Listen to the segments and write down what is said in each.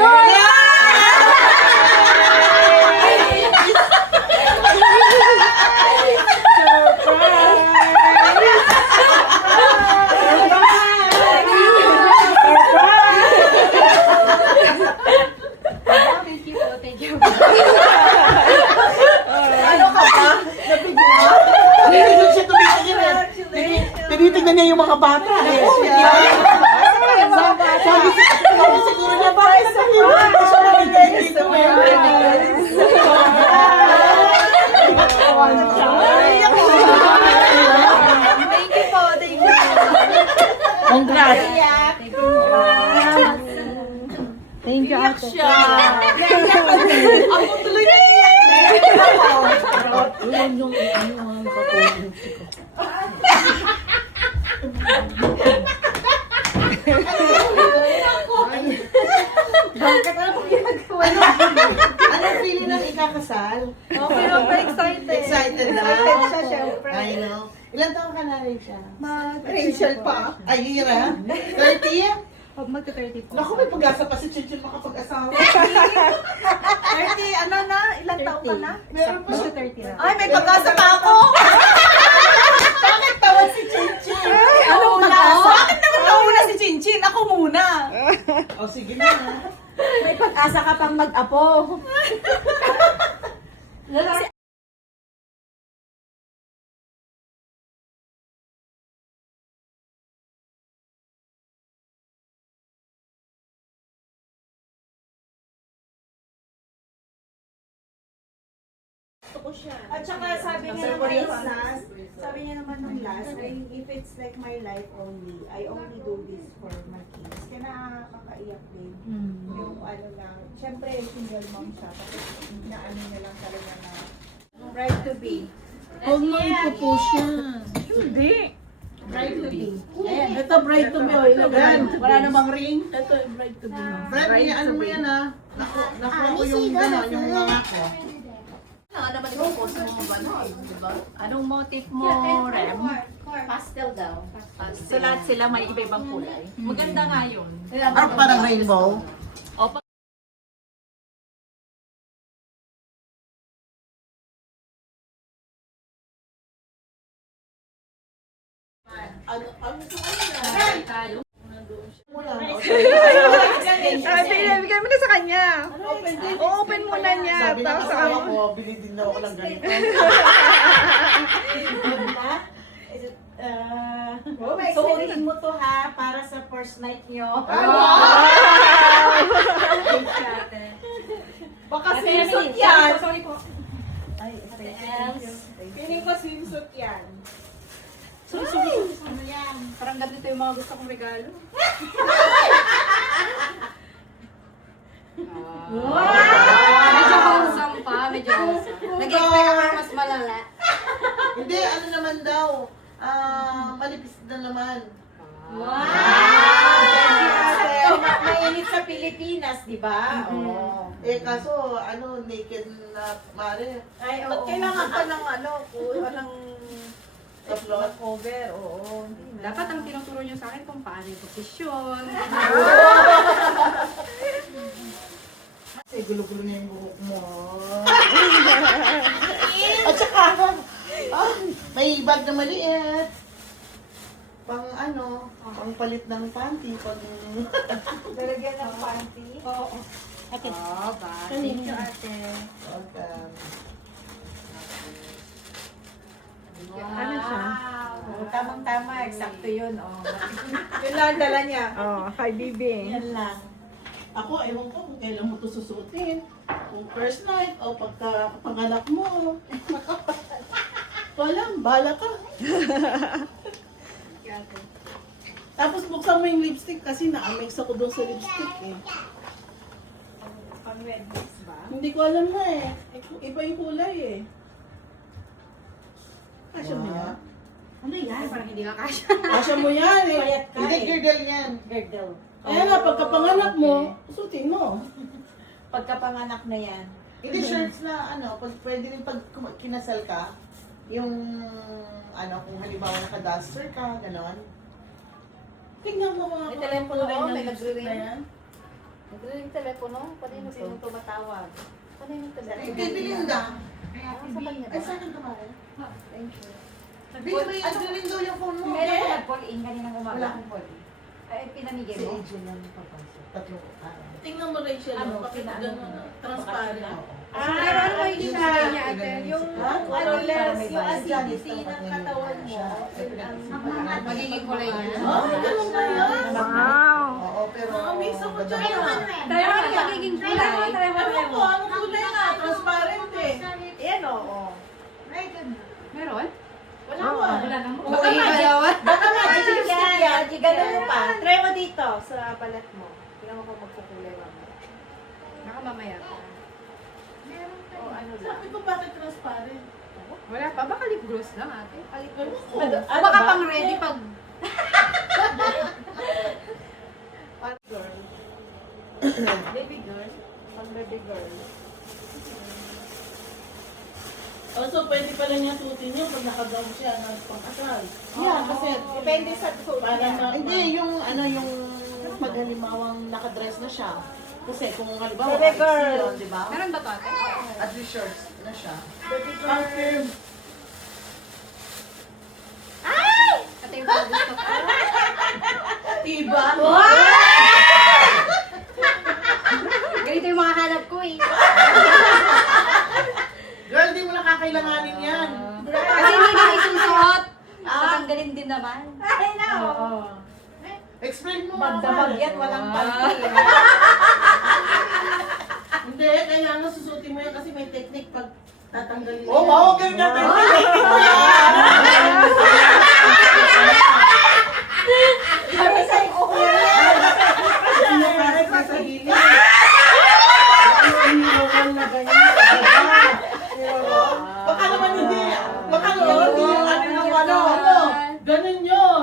Jackson! Thank you po, thank you. Ano ka ba? Nabigla? Hindi siya tumitingin eh. Tinitignan niya yung mga bata eh. Sabi siguro niya, bakit sa iyo? Hindi siya nabigay dito eh. Thank you po, thank you. Congrats. Thank you, ate. Ako tuloy na iyak. Yun yung katulog ko. Bakit? Ano pong ginagawa? Anong feeling ng ikakasal? Okay, I'm very excited. Excited na? Excited siya, syempre. I know. Ilan taon ka na rin siya? Rachel pa. Ay, Ira? 30? Magka-30 po. Naku, may pag-asa pa si Chinchin makapag-asawa. 30, ano na? Ilang taon ka na? Meron pa siya. Magka-30 na. Ay, may pag-asa pa ako! Bakit tawag si Chinchin? Ano pag-asa? Bakit naman nauna si Chinchin? Ako muna. O, sige na. May pag-asa ka pang mag-apo. At saka sabi niya naman nung last, if it's like my life only, I only do this for my kids. Kaya nakakaiyak din. Yung ano lang, syempre single mom siya, tapos inaano niya lang talaga na right to be. Huwag mo ipupush yan. Hindi. Right to be. Ayan, ito bright to be. Wala namang ring. Ito bright to be. Brad, ano mo yan ah? Nakuha ko yung gano'n, yung mga ko. Ano naman yung post mo ba no? Diba? Anong motif mo, Rem? Pastel daw. So lahat sila may iba-ibang kulay. Maganda nga yun. Parang rainbow. O, pag Bigay mo na sa kanya. Open muna niya. Sabi na Tapos kasama ko, bili din daw ako ng ganito. Suotin mo to ha, para sa first night nyo. Baka swimsuit yan. Sorry po. Feeling ko swimsuit yan. Ano yan? Parang ganito yung mga gusto kong regalo. medyo wholesome pa, medyo wholesome. Nag-expect ako ng mas malala. Hindi, ano naman daw. Malipis na naman. Mainit sa Pilipinas, di ba? Oo. Kaso, naked na mare. Ay, Ba't oo. kailangan pa ng ng Taplot. cover? Oo. Dapat ang tinuturo niyo sa akin kung paano yung posisyon. Kasi gulo-gulo na yung buhok mo. At saka, may bag na maliit. Pang pang palit ng panty. Dalagyan ng panty. Oo. Oo, ba? Thank you, ate. Ano siya? Wow. Tamang-tama, eksakto yun. Oh. Yun lang dala niya. Oh, kay Bibi. Yan lang. Ako, ewan ko kung kailan mo ito susuotin. Kung first night o pagkapanganak mo. Walang, bala ka. Tapos buksan mo yung lipstick kasi na-amix ako doon sa lipstick eh. Pang red lips ba? Hindi ko alam na eh. Iba yung kulay eh. Kasya mo yan? Ano yan? Parang hindi ka kasya. Kasya mo yan eh. Payat ka Hindi eh. girdle yan. Girdle. Kaya nga, pagkapanganak mo, suotin mo. Pagkapanganak na yan. Hindi shirts na pwede rin pag kinasal ka, yung kung halimbawa naka-duster ka, gano'n. Tingnan mo mga May telepono kulay ako, ng may lipstick nagre-ring. na yan. Nagdala yung telepono, pati mo sino tumatawag. Pati yung telepono. Kay Belinda. Sa kanya ba? Ay, saan ang kamay? Thank you. Bill, ano rin daw yung phone mo? Meron ko nag-call-in kaninang Wala umaga. akong phone. Ay, pinamigay Si mo? Angel lang papasok. Tatlo ko. Tingnan mo Rachel, Ano, bakit pinaano gano'n, mo? transparent. Pero ano kayo hindi kulay niya ate? Yung ano less, yung acidity ng katawan mo, yun ang Magiging kulay niya. Oh, ganun ba yun? Wow! Oo, pero... Nakamiss ako dyan. Tayo ano magiging kulay? Ewan ko, anong kulay nga? Transparent eh. Yan oo. Meron? Wala ba? Wala naman. Baka madawat. Baka magic yan. Ganun mo pa. Try mo dito sa balat mo. Tingnan mo kung magkukulay mamaya. Baka mamaya pa. O ano lang. Sabi ko bakit transparent? Wala pa, baka lip gloss lang ate. Ewan ko. O baka pang ready pag... Girl. Baby girl. Pag baby girl. Also, pwede pala niya suotin yun pag naka-gown siya ng pang-asal. Yeah, kasi... Depende sa suit Para niya. na... Hindi, yung ano, yung pag halimawang nakadress na siya. Kasi kung halimbawa, Baby girl. yun, di ba? Meron ba to ate? At least shorts na siya. Baby girl. Confirm. Ate yung mga gusto ko. Diba? Ganito yung mga hanap ko eh. Girl, di mo na kakailanganin yan. Kasi hindi na isusuot. Tatanggalin din naman. Ay, no. Explain mo. Magdamag yan, walang panty. Hindi, kailangan susutin mo yan kasi may technique pag tatanggalin Oh, wow, ganun natin. Kami sa okay yan. Pinaparek na sa gilid. Iniwakan na ganyan. Baka naman hindi. Baka naman hindi yung ano ng ano. Ganun yun.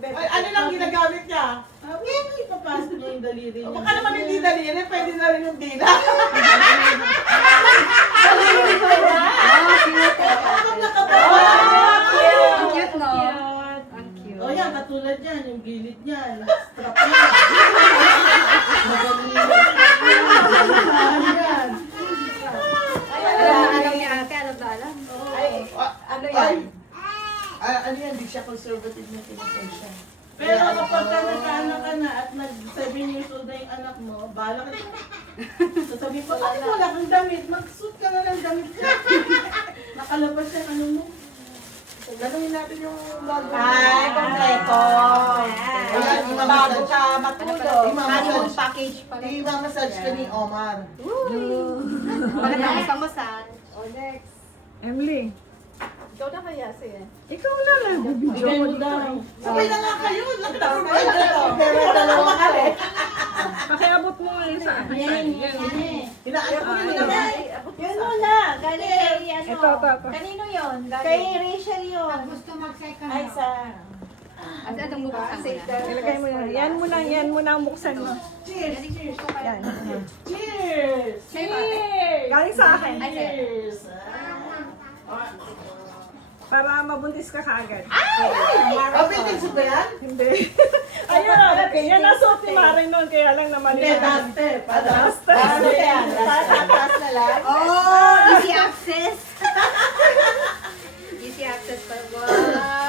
Ay, ano lang ginagamit niya? Ngayon ipapasok niya yung daliri niya. Baka naman hindi daliri, pwede na rin yung dila. Bakit nakabawa? Ang cute, no? Ang cute. O yan, katulad yan, yung gilid niya, yung strap niya. Magaling yan. Alam ni ate, alam na alam. Ano Ay, yan? ano yan, di siya conservative na siya. Pero kapag ka nagkaanak ka na at nag-7 years old na yung anak mo, bahala ka na. Sasabihin ko, bakit wala kang damit? Mag-suit ka na ng damit niya. Nakalabas siya, ano mo? Ganun natin yung bago. Ay, kompleto. Wala, Bago ka matulog. Honeymoon package pa. I-massage ka ni Omar. Bakit ang isang masal? O, next. Emily, Ikaw na kaya siya. ikaw na lang. Bibidyo Bigay mo mo dito. daw. Sabay na nga kayo. Laki na po Pero dalawa ka rin. Pakiabot mo nga yun sa akin. Yan. Inaayok ko yun na. Yun muna. Galing kay ano. Ito. Kanino yun? Kay Rachel yun. Gusto mag-second. Ay, sa... Ate, anong bubuksan ko na? Ilagay mo yan. Yan mo na ang buksan mo. Cheers! Yan. Cheers! Cheers! Galing sa akin. Ay, sa'yo. Cheers! Para mabuntis ka kaagad. Kapitid ba yan? Hindi. Ayun, kaya nasuot ni Mari noon, kaya lang naman Hindi, dante. Basta. Ano yan? Tatas na lang. Oh, easy access. Easy access pa. Wow,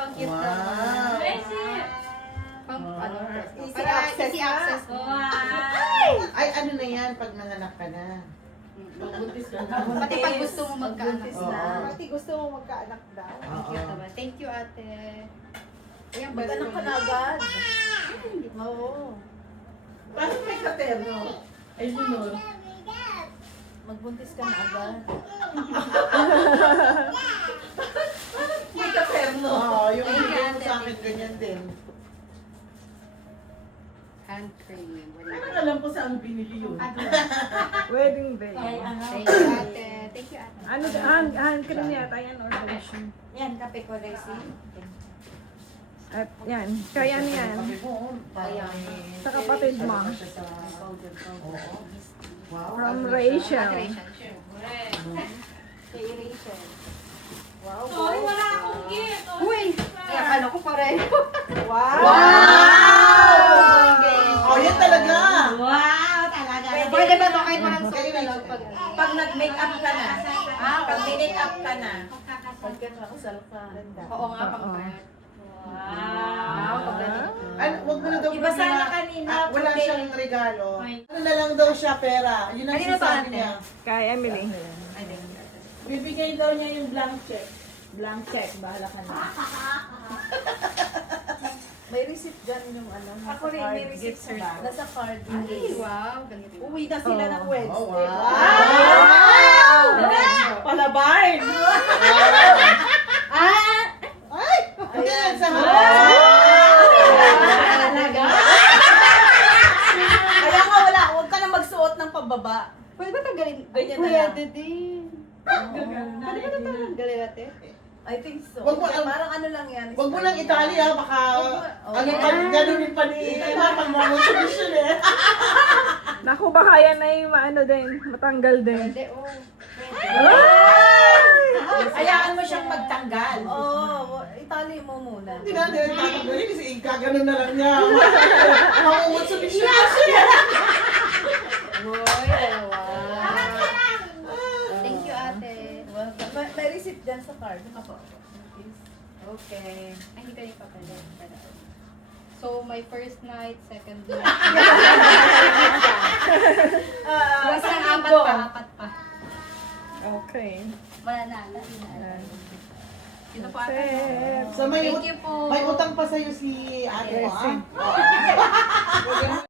ang cute naman. Pang ano? Easy Para access easy na. access. Ay, ano na yan pag nanganak ka na? Buntis ka na. Pati pag gusto mo magkaanak. Buntis na. Pati gusto mo magkaanak daw. Ang cute naman. Thank you, ate. Ayan, Magkaanak ka na agad. Oo. Bakit may katerno? Ay, minor. Magbuntis ka na agad. May katerno. Oo, yung Thank you, bigay mo ate. sa akin ganyan din. Hand cream. Parang alam ko saan binili yun. Wedding day. Thank you, ate. Thank you, ate. Ano, hand cream yata yan or lotion. Yan, kape ko, Lexi. At yan, kaya ano yan. Sabi mo, parang... Sa kapatid mo. siya sa... Oo. Wow. From ano siya? Rachel. Congratulations. Kay Rachel. Wow. Sorry, wala akong gift. Uy! Ay, akala ko pareho. Wow! Wow! Oh, yan talaga. Wow! Talaga? Mag-make up ka na. Pag make up ka na. Pagkakasal ka. Oo nga, pang-part. Wow, pagdating. Wag mo na daw Iba sana problema. kanina, Wala pag- siyang regalo. Ano na lang daw siya, pera. Yun ang Kanino to, sinasabi ate? niya. Kay Emily. Ay, thank you. Bibigay daw niya yung blank check. Blank check, bahala ka na. May receipt dyan yung ano. Ako rin, may receipt sa bag. cert. Nasa card. Ay, wow, ganito. Uwi na sila ng Wednesday. Oh, wow. Diretso. Palabarn! Hindi yan sa Kaya nga wala, huwag ka na magsuot ng pababa. Pwede ba tanggalin? Ganyan na lang. din. Pwede ba tanggalin natin? I think so. Wag mo- Parang ano lang yan. Wag mo lang itali ha, baka Oh, ano yeah. pa, ganunin pa ni pag mga submission eh. Naku, baka yan ay maano din, matanggal din. Pwede, oh. Hayaan mo siyang magtanggal. Oo, itali mo muna. Hindi na din tatanggalin kasi ikaganon na lang niya. Makungot submission na siya. Boy, dalawa. Thank you, ate. May receipt dyan sa card. Apo. Okay. Ay, hindi kayo pa pala. So, my first night, second night. Basta apat pa. Okay. Wala na. Ito po ate. Sip. So may, Thank you po. may utang pa sa'yo si ate mo ah. Huwag yung